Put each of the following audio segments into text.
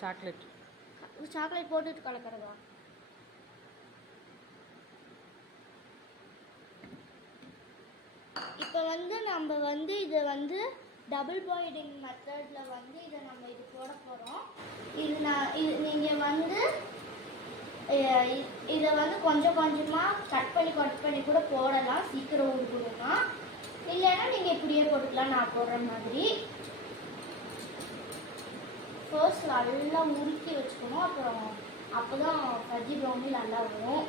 Chocolate chocolate போட்டுட்டு கலக்கிறதா? இப்போ வந்து நம்ம வந்து இதை வந்து டபுள் பாயிலிங் மெத்தடில் வந்து இதை நம்ம இது போட போகிறோம். இது நீங்கள் வந்து இதை வந்து கொஞ்சம் கொஞ்சமாக கட் பண்ணி கூட போடலாம், சீக்கிரம் உருக்கணும்னா. இல்லைன்னா நீங்கள் இப்படியே போட்டுக்கலாம், நான் போடுற மாதிரி. ஃபர்ஸ்ட் நல்லா உருக்கி வச்சுக்கணும், அப்புறம் அப்போ தான் பஜ்ஜி ப்ரௌனி நல்லா வரும்.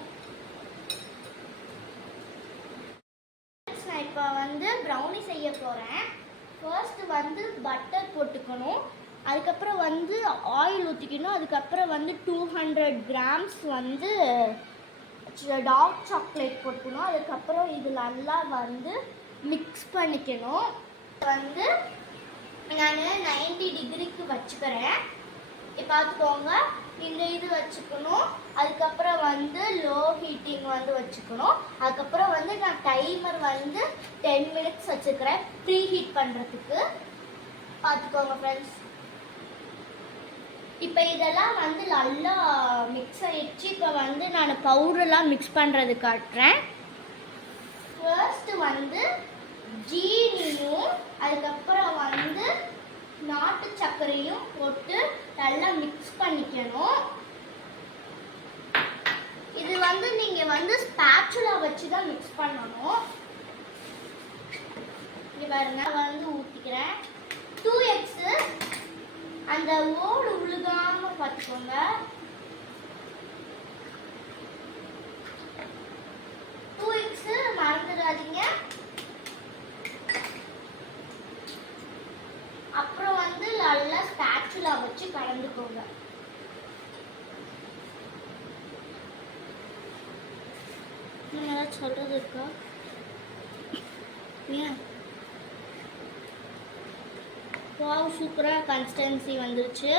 நான் இப்போ வந்து ப்ரௌனி செய்ய போகிறேன். ஃபர்ஸ்ட் வந்து பட்டர் போட்டுக்கணும், அதுக்கப்புறம் வந்து ஆயில் ஊற்றிக்கணும், அதுக்கப்புறம் வந்து 200 grams வந்து டார்க் சாக்லேட் போட்டுக்கணும். அதுக்கப்புறம் இது நல்லா வந்து மிக்ஸ் பண்ணிக்கணும். வந்து நான் 90 டிகிரிக்கு வச்சுக்கிறேன். பார்த்துக்கோங்க, இந்த இது வச்சுக்கணும். அதுக்கப்புறம் வந்து லோ ஹீட்டிங் வந்து வச்சுக்கணும். அதுக்கப்புறம் வந்து நான் டைமர் வந்து 10 minutes வச்சுக்கிறேன் ப்ரீ ஹீட் பண்ணுறதுக்கு. பார்த்துக்கோங்க ஃப்ரெண்ட்ஸ். இப்போ இதெல்லாம் வந்து நல்லா மிக்ஸ் ஆகிடுச்சு. இப்போ வந்து நான் பவுடரெலாம் மிக்ஸ் பண்ணுறது காட்டுறேன். ஃபர்ஸ்ட் வந்து ஜீனியும் அதுக்கப்புறம் வந்து நாட்டு சர்க்கரையும் போட்டு நல்லா மிக்ஸ் பண்ணிக்கணும். இது வந்து நீங்கள் வந்து ஸ்பேச்சுலா வச்சு தான் மிக்ஸ் பண்ணணும். இங்கே பாருங்க, வந்து ஊற்றிக்கிறேன். 2x அந்த ஓடு உழுகாம பார்த்துக்கோங்க. மறந்துடாதீங்க. அப்புறம் வந்து நல்லா ஸ்பேச்சுலா வச்சு கலந்துக்கோங்க. சொல்றது இருக்கா? வாவ், சூப்பரா கன்சிஸ்டன்சி வந்துருச்சு.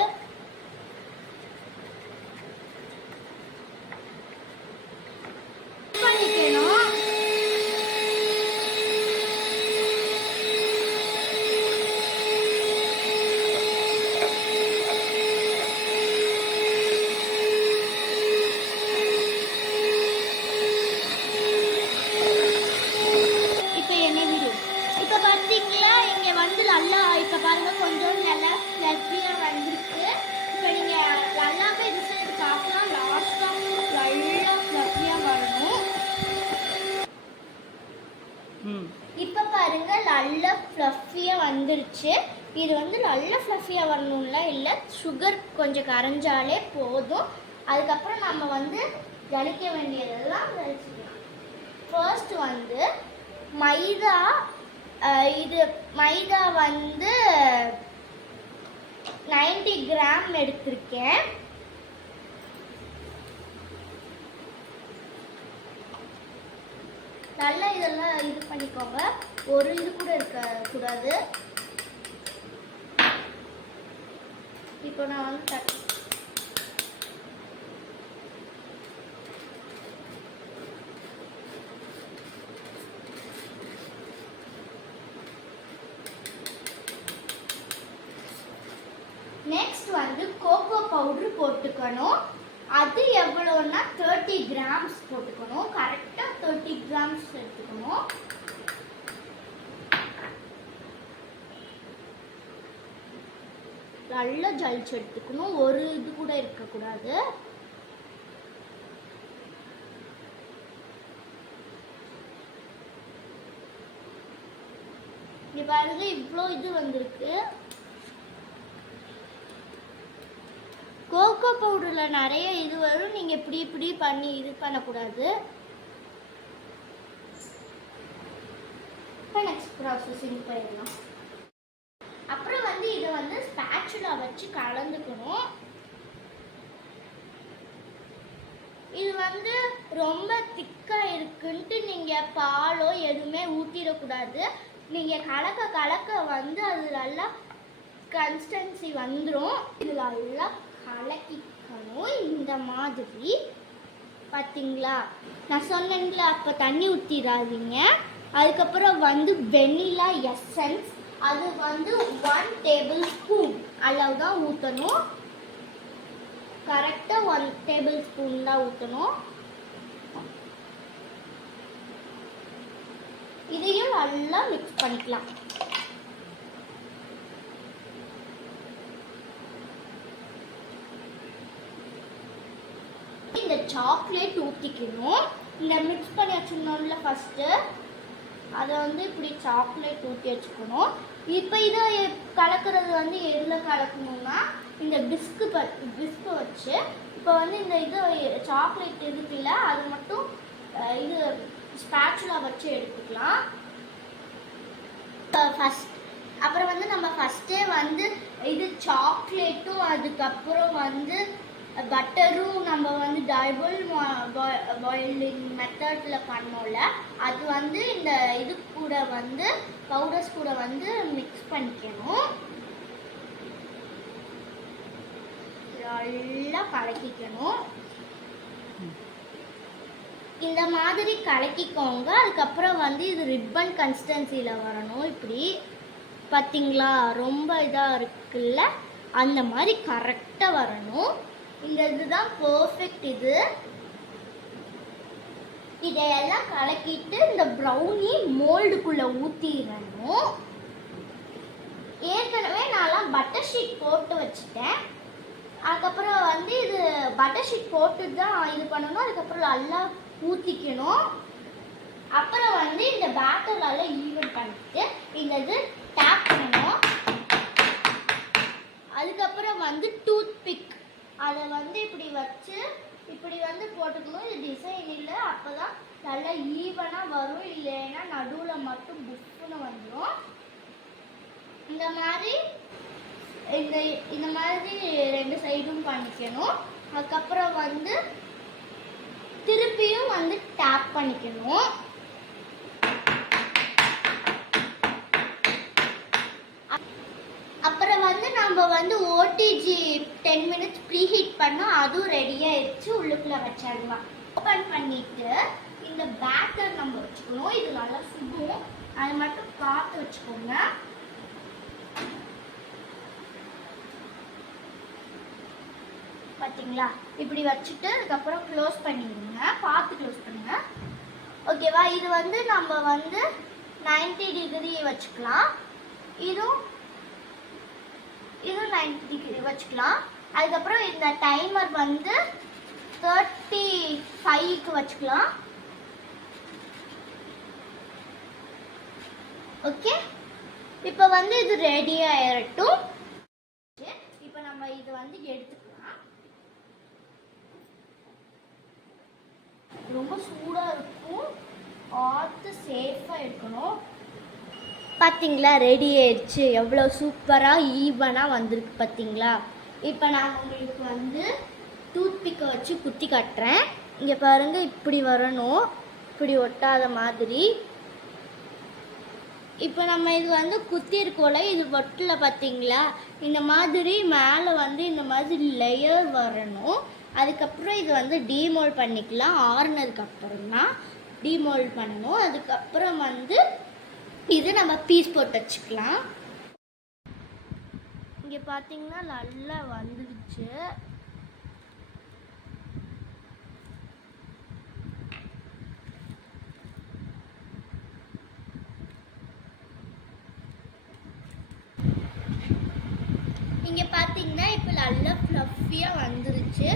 இப்போ பாருங்க, கொஞ்சம் நல்லா ஃப்ளஃபியாக வந்துருக்கு. இப்போ நீங்கள் நல்லாவே ரிசல்ட் பார்க்கலாம். லாஸ்ட்டாக நல்லா ஃப்ளஃபியாக வரணும். இப்போ பாருங்க, நல்லா ஃப்ளஃபியாக வந்துருச்சு. இது வந்து நல்லா ஃப்ளஃபியாக வரணும்ல இல்லை, சுகர் கொஞ்சம் கரைஞ்சாலே போதும். அதுக்கப்புறம் நம்ம வந்து ஜலிக்க வேண்டியதெல்லாம் ஜலிச்சிக்கலாம். ஃபர்ஸ்ட் வந்து மைதா, இது மைதா வந்து 90 கிராம் எடுத்திருக்கேன். நல்லா இதெல்லாம் இது பண்ணிக்கோங்க, ஒரு இது கூட இருக்கக்கூடாது. இப்போ நான் வந்து நெக்ஸ்ட் வந்து கோகோ பவுடர் போட்டுக்கணும். அது எவ்வளோன்னா 30 grams போட்டுக்கணும். கரெக்டாக 30 grams எடுத்துக்கணும். நல்லா ஜலிச்சு எடுத்துக்கணும், ஒரு இது கூட இருக்கக்கூடாது. இங்க பாருங்க, இவ்வளோ இது வந்திருக்கு. கோகோ பவுடரில் நிறைய இது வரும், நீங்கள் இப்படி பண்ணி இது பண்ணக்கூடாது. இப்போ நெக்ஸ்ட் ப்ராசஸிங் போயிடலாம். அப்புறம் வந்து இதை வந்து ஸ்பேச்சுலா வச்சு கலந்துக்கணும். இது வந்து ரொம்ப திக்காக இருக்குன்ட்டு நீங்கள் பாலோ எதுவுமே ஊற்றிடக்கூடாது. நீங்கள் கலக்க வந்து அது நல்லா கன்சிஸ்டன்சி வந்துடும். இது நல்லா கலக்கிக்கணும் இந்த மாதிரி. பார்த்தீங்களா, நான் சொன்னேன்ல, அப்போ தண்ணி ஊற்றிடாதீங்க. அதுக்கப்புறம் வந்து வெண்ணிலா எசன்ஸ், அது வந்து 1 டேபிள் ஸ்பூன் அளவு தான் ஊற்றணும். கரெக்டாக 1 டேபிள் ஸ்பூன் தான் ஊற்றணும். இதையும் நல்லா மிக்ஸ் பண்ணிக்கலாம். இந்த சாக்லேட் ஊற்றிக்கணும். இந்த மிக்ஸ் பண்ணி வச்சுக்கணும்ல ஃபஸ்ட்டு, அதை வந்து இப்படி சாக்லேட் ஊற்றி வச்சுக்கணும். இப்போ இதை கலக்கிறது வந்து எதில் கலக்கணும்னா இந்த பிஸ்கு வச்சு இப்போ வந்து இந்த இது சாக்லேட் இருக்குல்ல அது மட்டும் இது ஸ்பேச்சுலா வச்சு எடுத்துக்கலாம். அப்புறம் வந்து நம்ம ஃபஸ்ட்டே வந்து இது சாக்லேட்டும் அதுக்கப்புறம் வந்து பட்டரும் நம்ம வந்து டபுள் பாயிலிங் மெத்தடில் பண்ணோம்ல, அது வந்து இந்த இது கூட வந்து பவுடர்ஸ் கூட வந்து மிக்ஸ் பண்ணிக்கணும். நல்லா கலக்கிக்கணும். இந்த மாதிரி கலக்கிக்கோங்க. அதுக்கப்புறம் வந்து இது ரிப்பன் கன்சிஸ்டன்சியில் வரணும். இப்படி பார்த்தீங்களா, ரொம்ப இதாக இருக்குல்ல, அந்த மாதிரி கரெக்டாக வரணும். இந்த இதுதான் பர்ஃபெக்ட். இதையெல்லாம் கலக்கிட்டு இந்த ப்ரௌனி மோல்டுக்குள்ளே ஊற்றிடணும். ஏற்கனவே நான்லாம் பட்டர் ஷீட் போட்டு வச்சுட்டேன். அதுக்கப்புறம் வந்து இது பட்டர் ஷீட் போட்டு தான் இது பண்ணணும். அதுக்கப்புறம் நல்லா ஊற்றிக்கணும். அப்புறம் வந்து இந்த பேட்டர் நல்லா ஈவன் பண்ணிட்டு இந்த இது டேப் பண்ணணும். அதுக்கப்புறம் வந்து டூத் பிக் அதை வந்து இப்படி வச்சு இப்படி வந்து போட்டுக்கணும். இது டிசைன் இல்லை, அப்போ தான் நல்லா ஈவனாக வரும். இல்லைன்னா நடுவில் மட்டும் புக்குன்னு வந்துடும். இந்த மாதிரி இந்த மாதிரி 2 சைடும் பண்ணிக்கணும். அதுக்கப்புறம் வந்து திருப்பியும் வந்து டேப் பண்ணிக்கணும். அப்புறம் வந்து நம்ம வந்து ஓடிஜி 10 மினிட்ஸ் ப்ரீ ஹீட் பண்ணோம். அதுவும் ரெடியாகிடுச்சு. உள்ளுக்குள்ளே வச்சிடலாம். ஓப்பன் பண்ணிவிட்டு இந்த பேட்டர் நம்ம வச்சுக்கணும். இது நல்லா சுடும், அது மட்டும் பார்த்து வச்சுக்கோங்க. பார்த்தீங்களா, இப்படி வச்சுட்டு அதுக்கப்புறம் க்ளோஸ் பண்ணிடுங்க. பார்த்து க்ளோஸ் பண்ணுங்க. ஓகேவா, இது வந்து நம்ம வந்து 90 டிகிரி வச்சுக்கலாம். இதுவும் 90 டிகிரி வச்சுக்கலாம். அதுக்கப்புறம் இந்த டைமர் வந்து 35க்கு வச்சுக்கலாம். ஓகே, இப்போ வந்து இது ரெடி ஆயிரட்டும். இப்போ நம்ம இது வந்து எடுத்துக்கலாம். ரொம்ப சூடாக இருக்கும், பார்த்து சேஃபாக இருக்கணும். பார்த்தீங்களா, ரெடி ஆயிடுச்சு. எவ்வளோ சூப்பராக ஈவனாக வந்திருக்கு பார்த்தீங்களா. இப்போ நான் உங்களுக்கு வந்து டூத் பிக்கை வச்சு குத்தி காட்டுறேன். இங்கே பாருங்கள், இப்படி வரணும், இப்படி ஒட்டாத மாதிரி. இப்போ நம்ம இது வந்து குத்தி இருக்கோல, இது ஒட்டல பார்த்தீங்களா. இந்த மாதிரி மேலே வந்து இந்த மாதிரி லேயர் வரணும். அதுக்கப்புறம் இது வந்து டீமோல்ட் பண்ணிக்கலாம். ஆறுனதுக்கப்புறம் தான் டீமோல்ட் பண்ணணும். அதுக்கப்புறம் வந்து இது நம்ம பீஸ் போட்டு வச்சுக்கலாம். இங்கே பார்த்தீங்கன்னா நல்லா வந்துடுச்சு. இங்கே பார்த்தீங்கன்னா இப்போ நல்லா ஃப்ளஃபியாக வந்துருச்சு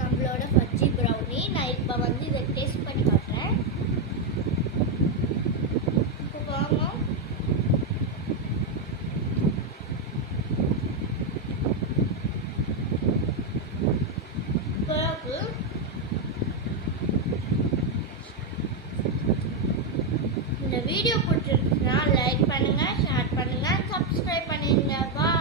நம்மளோட ஃபஜ்ஜி ப்ரௌனி. நான் இப்போ வந்து இதை டேஸ்ட் பண்ணி காட்டுறேன். இப்போ வாங்க, இந்த வீடியோ பிடிச்சிருந்துச்சுன்னா லைக் பண்ணுங்கள், ஷேர் பண்ணுங்கள், சப்ஸ்கிரைப் பண்ணிடுங்க. பாய்.